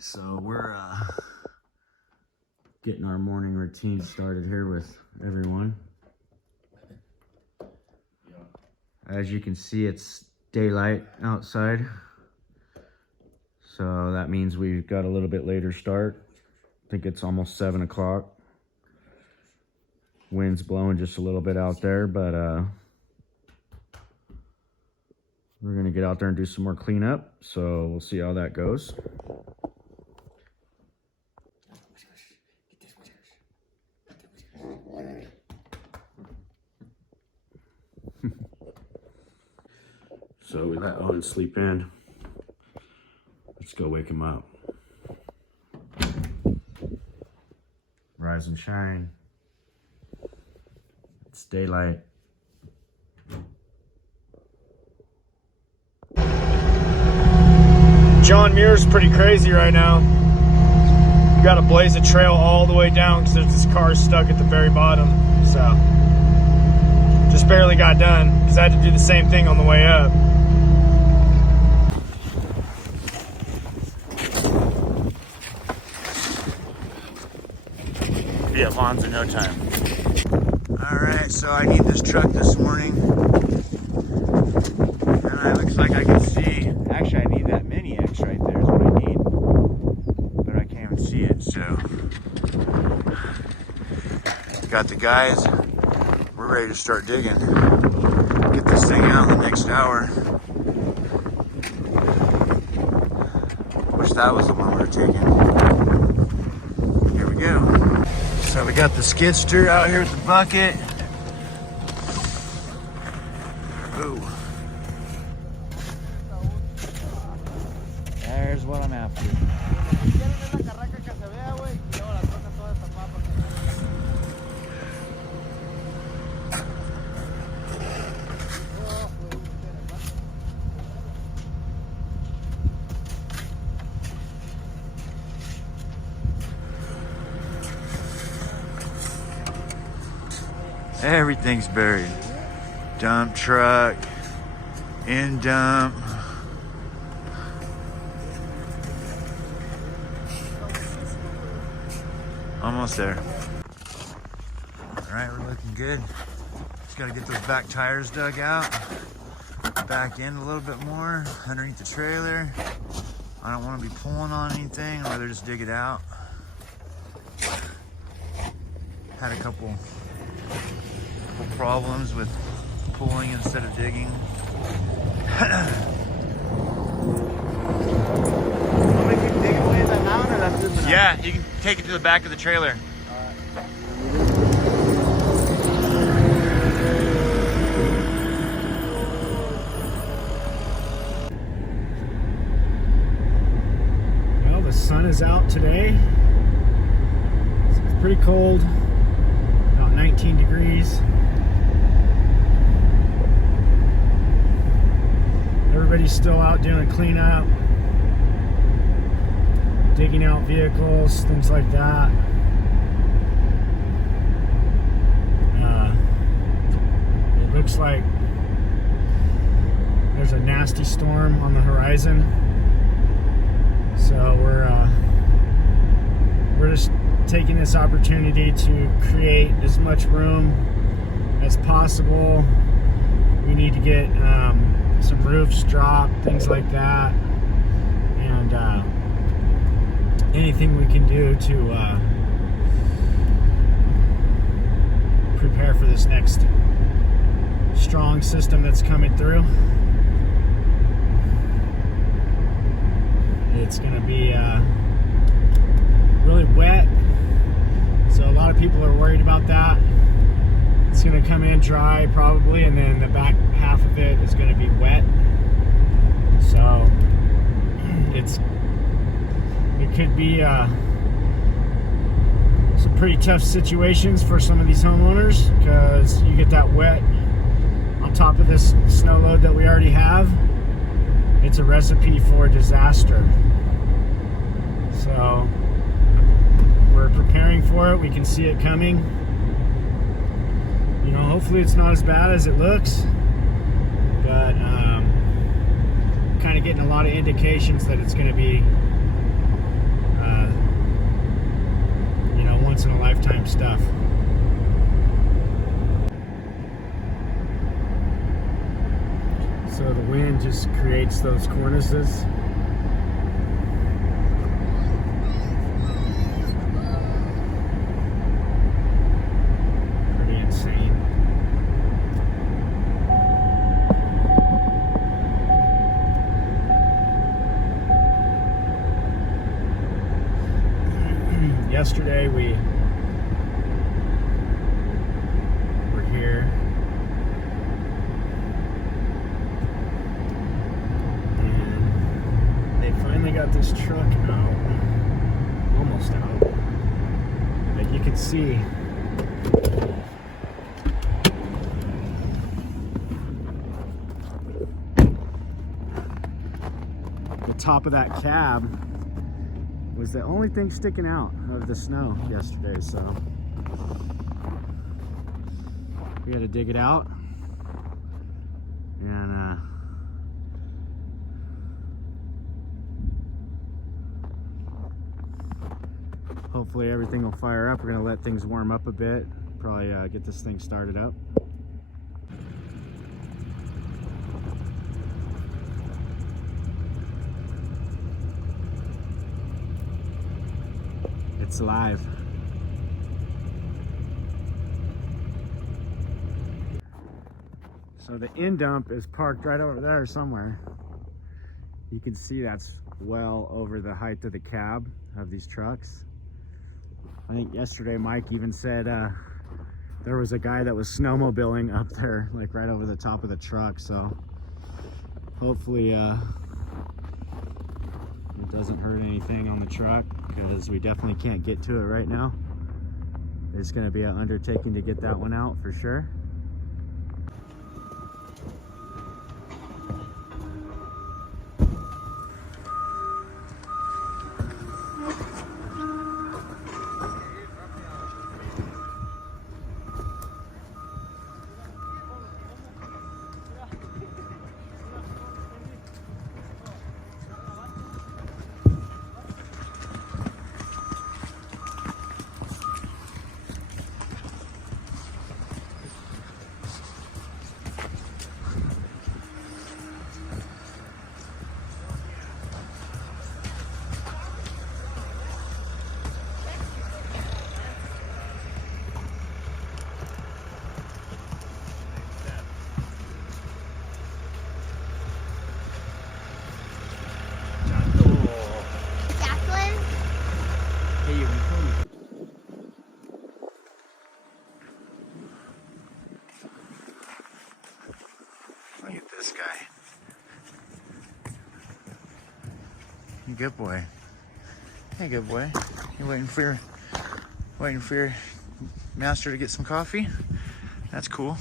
So we're getting our morning routine started here with everyone. As you can see, it's daylight outside, so that means we've got a little bit later start. I think it's almost 7 o'clock. Wind's blowing just a little bit out there, but we're gonna get out there and do some more cleanup, so we'll see how that goes. So we let Owen sleep in. Let's go wake him up. Rise and shine. It's daylight. John Muir's pretty crazy right now. You gotta blaze a trail all the way down because there's this car stuck at the very bottom. So just barely got done because I had to do the same thing on the way up. Be at Vaughn's in no time. Alright, so I need this truck this morning. And it looks like I can see, actually I need that mini X right there is what I need. But I can't even see it, so. Got the guys, we're ready to start digging. Get this thing out in the next hour. Wish that was the one we were taking. Here we go. So we got the skid steer out here with the bucket. Ooh. There's what I'm after. Everything's buried. Dump truck, in dump. Almost there. All right, we're looking good. Just gotta get those back tires dug out. Back in a little bit more, underneath the trailer. I don't wanna be pulling on anything, I'd rather just dig it out. Had a couple problems with pulling instead of digging. Yeah, you can take it to the back of the trailer. Well, the sun is out today. It's pretty cold, about 19 degrees. Everybody's still out doing cleanup, digging out vehicles, things like that. It looks like there's a nasty storm on the horizon. So we're just taking this opportunity to create as much room as possible. We need to get some roofs dropped, things like that, and anything we can do to prepare for this next strong system that's coming through. It's going to be really wet, so a lot of people are worried about that. It's going to come in dry probably, and then the back half of it is going to be wet. So it could be some pretty tough situations for some of these homeowners, because you get that wet on top of this snow load that we already have. It's a recipe for disaster. So we're preparing for it. We can see it coming. You know, hopefully it's not as bad as it looks, but kind of getting a lot of indications that it's going to be once in a lifetime stuff. So the wind just creates those cornices. Pretty insane. Yesterday we were here and they finally got this truck out, almost out, but you can see the top of that cab was the only thing sticking out of the snow yesterday, so we had to dig it out, and hopefully everything will fire up. We're gonna let things warm up a bit, probably get this thing started up. It's live. So the end dump is parked right over there somewhere. You can see that's well over the height of the cab of these trucks. I think yesterday Mike even said there was a guy that was snowmobiling up there, like right over the top of the truck. So hopefully it doesn't hurt anything on the truck, because we definitely can't get to it right now. It's going to be an undertaking to get that one out for sure. Look at this guy. You good boy. Hey, good boy. You waiting for your master to get some coffee? That's cool.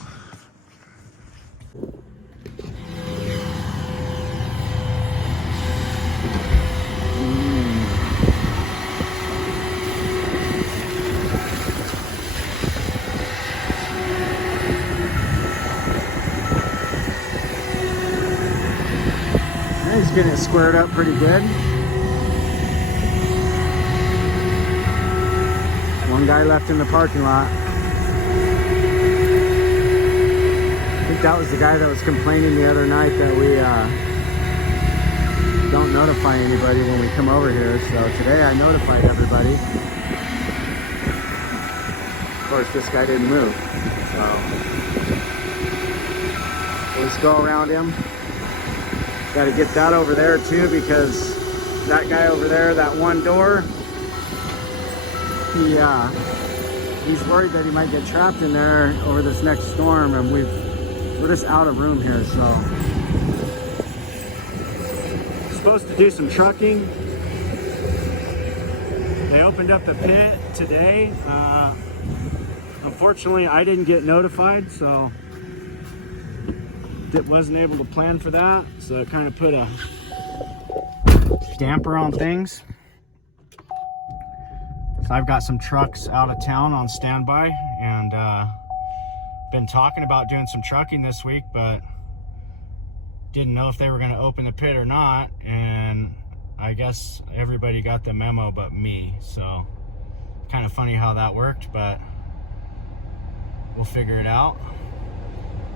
He's getting it squared up pretty good. One guy left in the parking lot. I think that was the guy that was complaining the other night that we don't notify anybody when we come over here. So today I notified everybody. Of course, this guy didn't move. So let's go around him. Got to get that over there too, because that guy over there, that one door, he's worried that he might get trapped in there over this next storm, and we're just out of room here. So supposed to do some trucking. They opened up the pit today. Unfortunately, I didn't get notified, so wasn't able to plan for that, so it kind of put a damper on things. So I've got some trucks out of town on standby, and been talking about doing some trucking this week, but didn't know if they were going to open the pit or not, and I guess everybody got the memo but me. So Kind of funny how that worked, but we'll figure it out.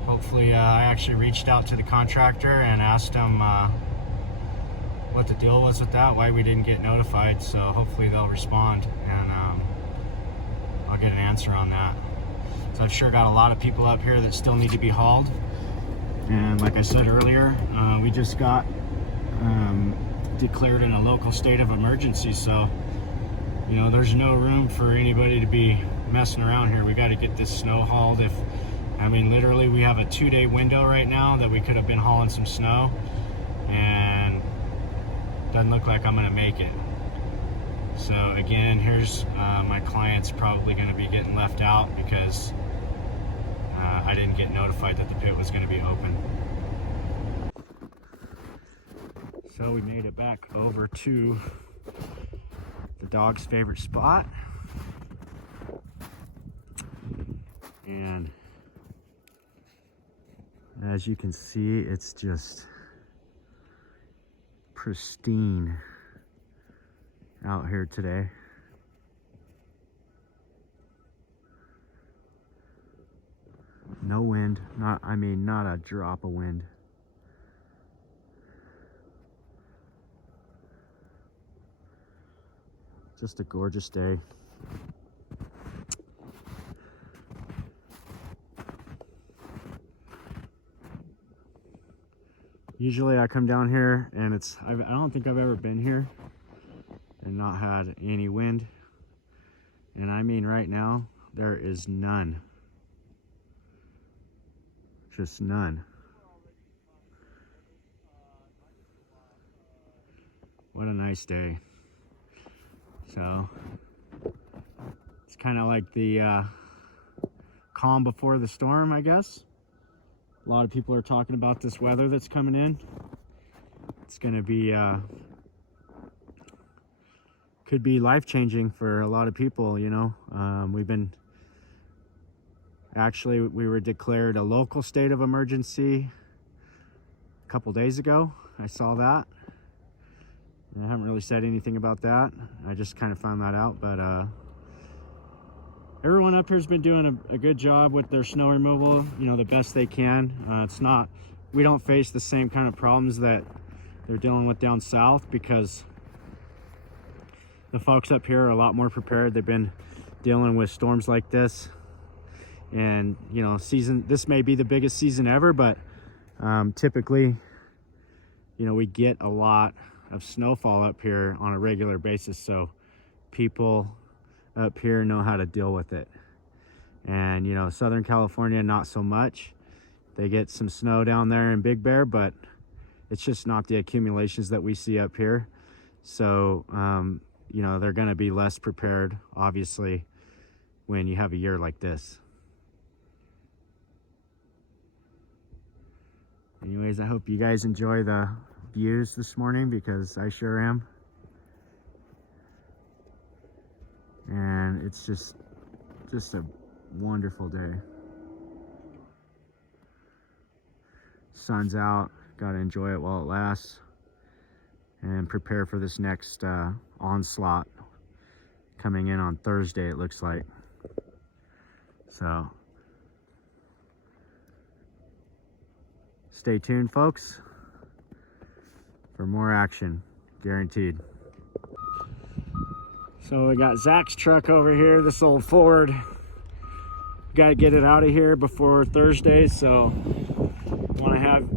Hopefully, I actually reached out to the contractor and asked him what the deal was with that, why we didn't get notified. So hopefully they'll respond, and I'll get an answer on that. So I've sure got a lot of people up here that still need to be hauled. And like I said earlier, we just got declared in a local state of emergency. So, you know, there's no room for anybody to be messing around here. We got to get this snow hauled. I mean, literally, we have a 2-day window right now that we could have been hauling some snow, and doesn't look like I'm going to make it. So again, here's my client's probably going to be getting left out because I didn't get notified that the pit was going to be open. So we made it back over to the dog's favorite spot, and as you can see, it's just pristine out here today. No wind, not a drop of wind. Just a gorgeous day. Usually I come down here and I don't think I've ever been here and not had any wind. And I mean, right now, there is none. Just none. What a nice day. So, it's kind of like the calm before the storm, I guess. A lot of people are talking about this weather that's coming in. It's going to be, could be life-changing for a lot of people, you know. We were declared a local state of emergency a couple days ago. I saw that. I haven't really said anything about that. I just kind of found that out, but everyone up here has been doing a good job with their snow removal, you know, the best they can. We don't face the same kind of problems that they're dealing with down south, because the folks up here are a lot more prepared. They've been dealing with storms like this, and you know, this may be the biggest season ever, but typically, you know, we get a lot of snowfall up here on a regular basis, so people up here know how to deal with it. And you know, Southern California, not so much. They get some snow down there in Big Bear, but it's just not the accumulations that we see up here. So you know, they're going to be less prepared, obviously, when you have a year like this. Anyways, I hope you guys enjoy the views this morning, because I sure am. And it's just a wonderful day. Sun's out, gotta enjoy it while it lasts, and prepare for this next onslaught coming in on Thursday, it looks like. So stay tuned, folks, for more action, guaranteed. So we got Zach's truck over here, this old Ford. Got to get it out of here before Thursday, so want to have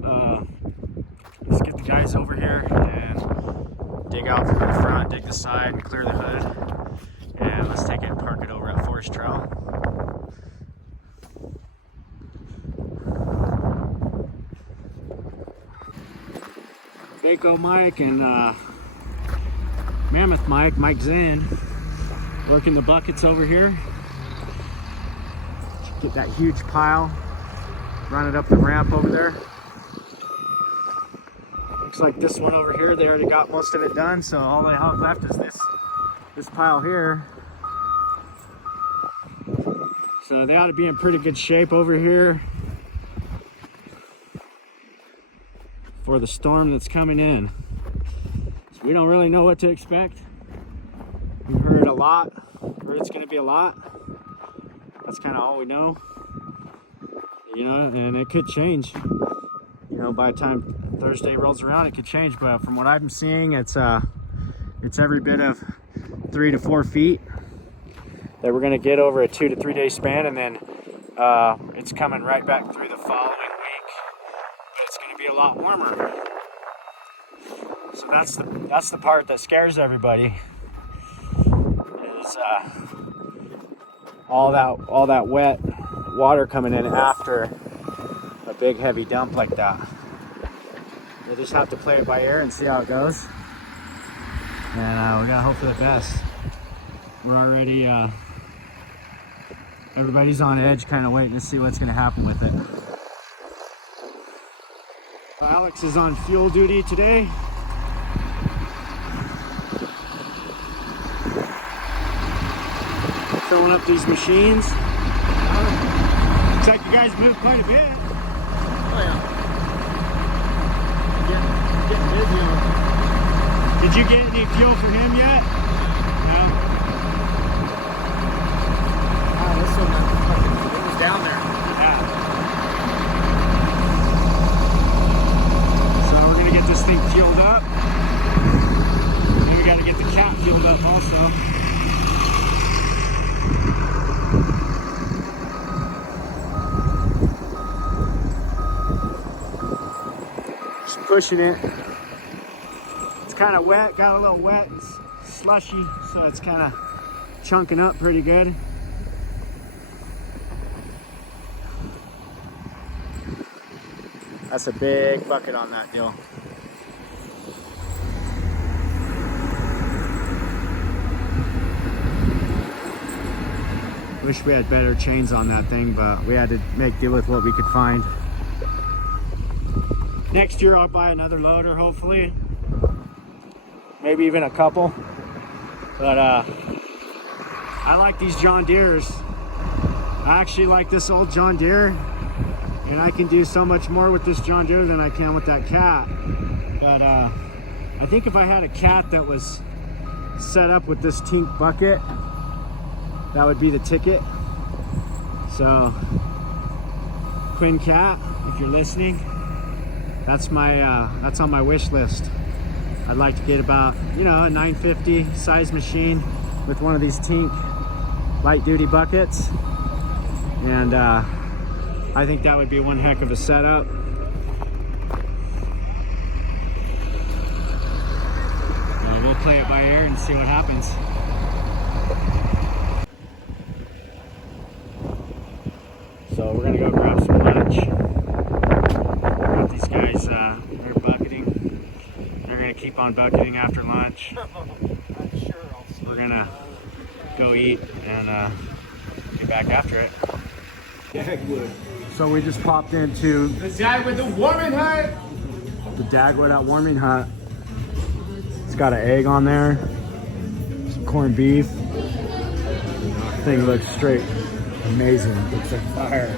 let's get the guys over here and dig out the front, dig the side, and clear the hood, and let's take it and park it over at Forest Trail. Baco Mike and Mammoth Mike Zinn, working the buckets over here. Get that huge pile, run it up the ramp over there. Looks like this one over here, they already got most of it done, so all they have left is this pile here. So they ought to be in pretty good shape over here for the storm that's coming in. So we don't really know what to expect. We've heard a lot whether it's going to be a lot, that's kind of all we know. You know, and it could change. You know, by the time Thursday rolls around, it could change. But from what I'm seeing, it's every bit of 3 to 4 feet that we're going to get over a 2 to 3 day span, and then it's coming right back through the following week. It's going to be a lot warmer. So that's the part that scares everybody. Is all that wet water coming in after a big heavy dump like that. We'll just have to play it by ear and see how it goes. And we're gonna hope for the best. We're already, everybody's on edge, kind of waiting to see what's gonna happen with it. Alex is on fuel duty today. Filling up these machines. Looks like you guys moved quite a bit. Oh yeah. Getting busy on it. Did you get any fuel for him yet? No? This one, it was down there. Yeah. So we're gonna get this thing fueled up. And we gotta get the cat fueled up also. Just pushing it. It's kind of wet, got a little wet and slushy, so it's kind of chunking up pretty good. That's a big bucket on that deal. Wish we had better chains on that thing, but we had to make do with what we could find. Next year I'll buy another loader, hopefully. Maybe even a couple. But I like these John Deeres. I actually like this old John Deere, and I can do so much more with this John Deere than I can with that Cat. But I think if I had a Cat that was set up with this Tink bucket, that would be the ticket. So Quinn Cat, if you're listening, that's on my wish list. I'd like to get about, you know, a 950 size machine with one of these Tink light duty buckets. And I think that would be one heck of a setup. We'll play it by ear and see what happens. So we're gonna go grab some lunch. Got these guys, they're bucketing. They're gonna keep on bucketing after lunch. We're gonna go eat and get back after it. Dagwood. So we just popped into The Dagwood, the warming hut. the Dagwood at Warming Hut. It's got an egg on there, some corned beef. Thing looks straight amazing. Looks like fire.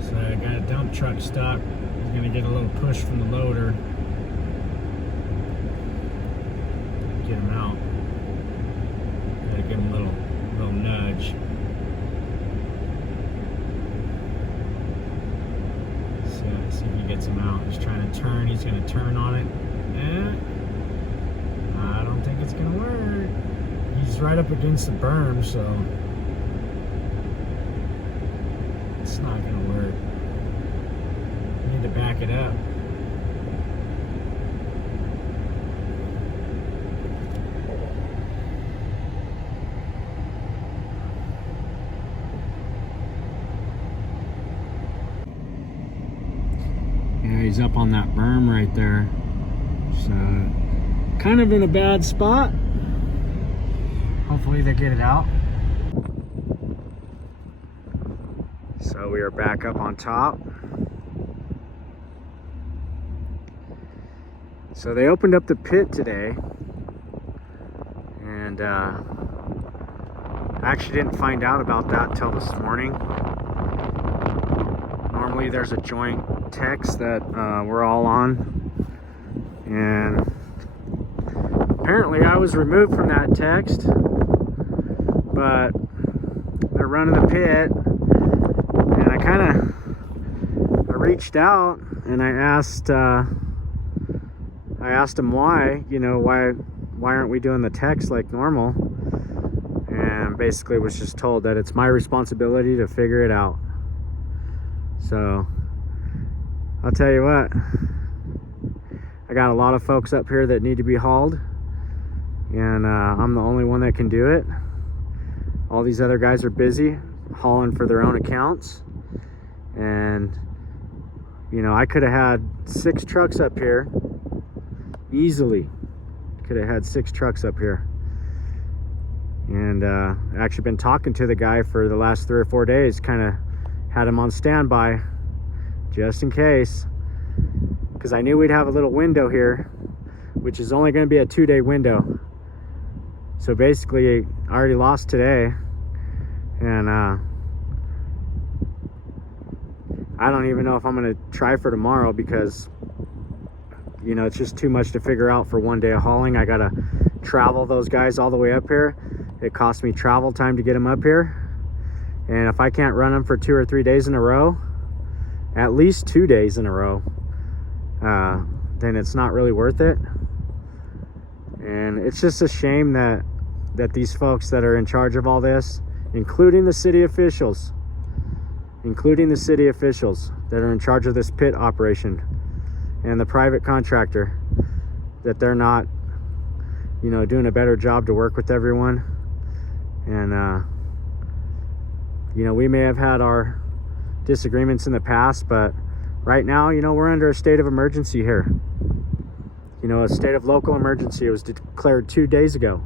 So I got a dump truck stuck. He's gonna get a little push from the loader. Get him out. Gotta give him a little nudge. So see if he gets him out. He's trying to turn. He's gonna turn on it. I don't think it's gonna work. He's right up against the berm, so it's not gonna work. You need to back it up. Yeah, he's up on that berm right there. So, kind of in a bad spot. Hopefully they get it out. So we are back up on top. So they opened up the pit today, and I actually didn't find out about that till this morning. Normally there's a joint text that we're all on And apparently I was removed from that text, but they're running the pit, and I reached out and I asked them why, why aren't we doing the text like normal? And basically was just told that it's my responsibility to figure it out. So I'll tell you what, I got a lot of folks up here that need to be hauled, and I'm the only one that can do it. All these other guys are busy hauling for their own accounts, and I could have had 6 trucks up here easily. Could have had 6 trucks up here, and actually been talking to the guy for the last 3 or 4 days, kind of had him on standby just in case, because I knew we'd have a little window here, which is only going to be a 2-day window. So basically I already lost today, and I don't even know if I'm going to try for tomorrow, because it's just too much to figure out for 1 day of hauling. I gotta travel those guys all the way up here. It costs me travel time to get them up here, and if I can't run them for 2 or 3 days in a row, at least 2 days in a row, then it's not really worth it. And it's just a shame that these folks that are in charge of all this, including the city officials that are in charge of this pit operation, and the private contractor, that they're not doing a better job to work with everyone. And we may have had our disagreements in the past, but right now we're under a state of emergency here. A state of local emergency. It was declared 2 days ago,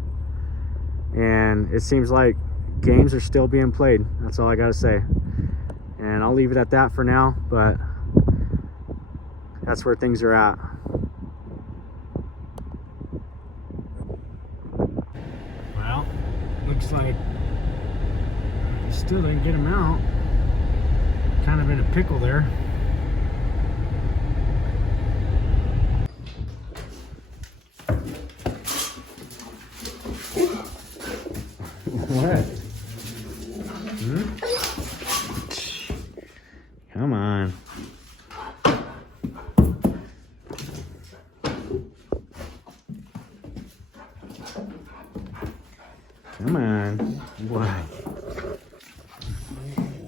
and it seems like games are still being played. That's all I gotta say, and I'll leave it at that for now, but that's where things are at. Well, looks like I still didn't get him out. Kind of in a pickle there. What? Come on. Come on. Why?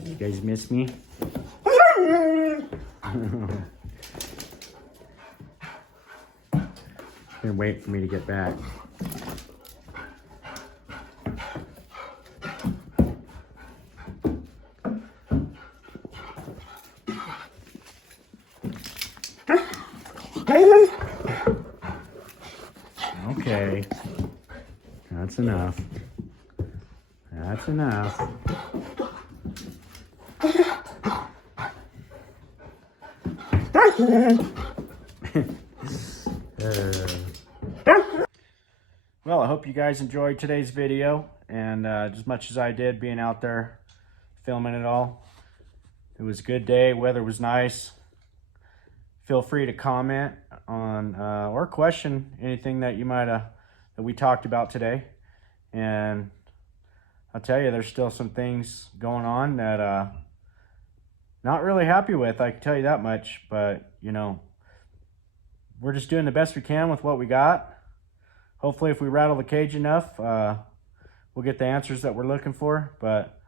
You guys miss me? Can't wait for me to get back. Okay, that's enough. That's enough. Well, I hope you guys enjoyed today's video, and as much as I did being out there filming it all. It was a good day, weather was nice. Feel free to comment on or question anything that you might that we talked about today. And I'll tell you, there's still some things going on that not really happy with, I can tell you that much. But we're just doing the best we can with what we got. Hopefully if we rattle the cage enough, we'll get the answers that we're looking for, but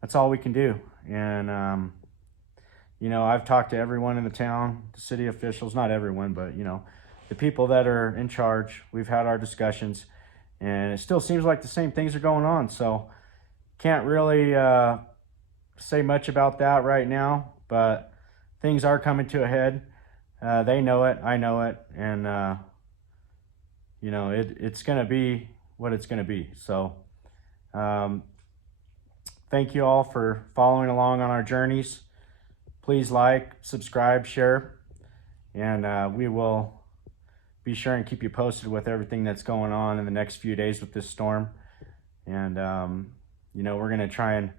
that's all we can do. And I've talked to everyone in the town, the city officials, not everyone, but the people that are in charge. We've had our discussions, and it still seems like the same things are going on. So can't really say much about that right now, but things are coming to a head. They know it, I know it, and it's gonna be what it's gonna be. So thank you all for following along on our journeys. Please like, subscribe, share, and we will be sure and keep you posted with everything that's going on in the next few days with this storm. And we're gonna try and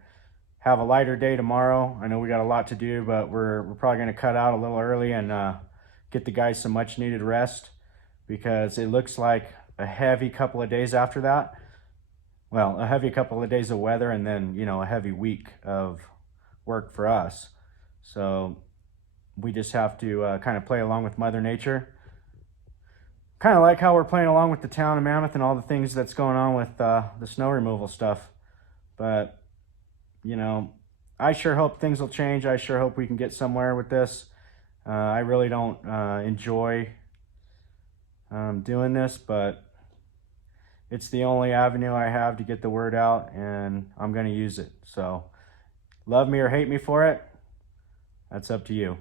have a lighter day tomorrow. I know we got a lot to do, but we're probably gonna cut out a little early and get the guys some much needed rest, because it looks like a heavy couple of days after that. Well, a heavy couple of days of weather, and then, you know, a heavy week of work for us. So we just have to kind of play along with Mother Nature. Kind of like how we're playing along with the town of Mammoth and all the things that's going on with the snow removal stuff. But, you know, I sure hope things will change. I sure hope we can get somewhere with this. I really don't enjoy doing this, but it's the only avenue I have to get the word out, and I'm going to use it. So love me or hate me for it, that's up to you.